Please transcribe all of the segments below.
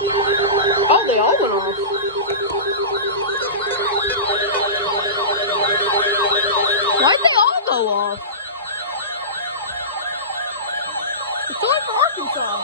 Oh, they all went off. Why'd they all go off? It's only for Arkansas.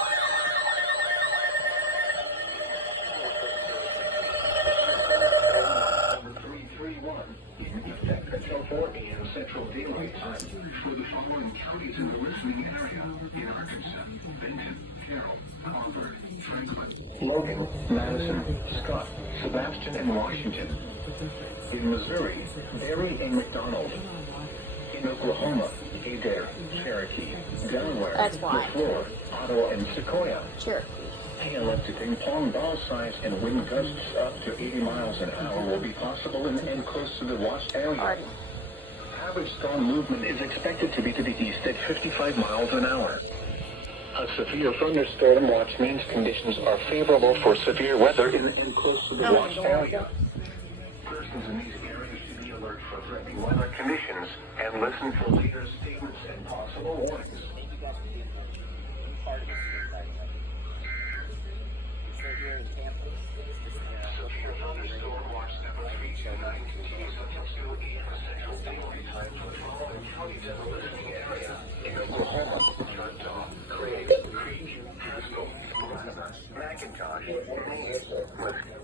Until 4 p.m. Central Daylight Time for the following counties in the listening area in Arkansas: Benton, Carroll, Crawford, Franklin, Logan, Madison, Scott, Sebastian, and Washington. In Missouri, Berry and McDonald. In Oklahoma, Adair, Cherokee, Delaware, LaFleur, Ottawa, and Sequoia. Cherokee. Hail up to ping-pong ball size and wind gusts up to 80 miles an hour will be possible in and close to the watched area. Average storm movement is expected to be to the east at 55 miles an hour. A severe thunderstorm watch means conditions are favorable for severe weather in and close to the watched area. Persons in these areas should be alert for threatening weather conditions and listen for leaders' statements and possible warnings. Severe thunderstorm watch number 329 continues until 2 a.m. Central Daylight Time for the following counties in the listening area: in Oklahoma, Utah, Craig, Creek, Haskell, Latimer, McIntosh, Wisconsin.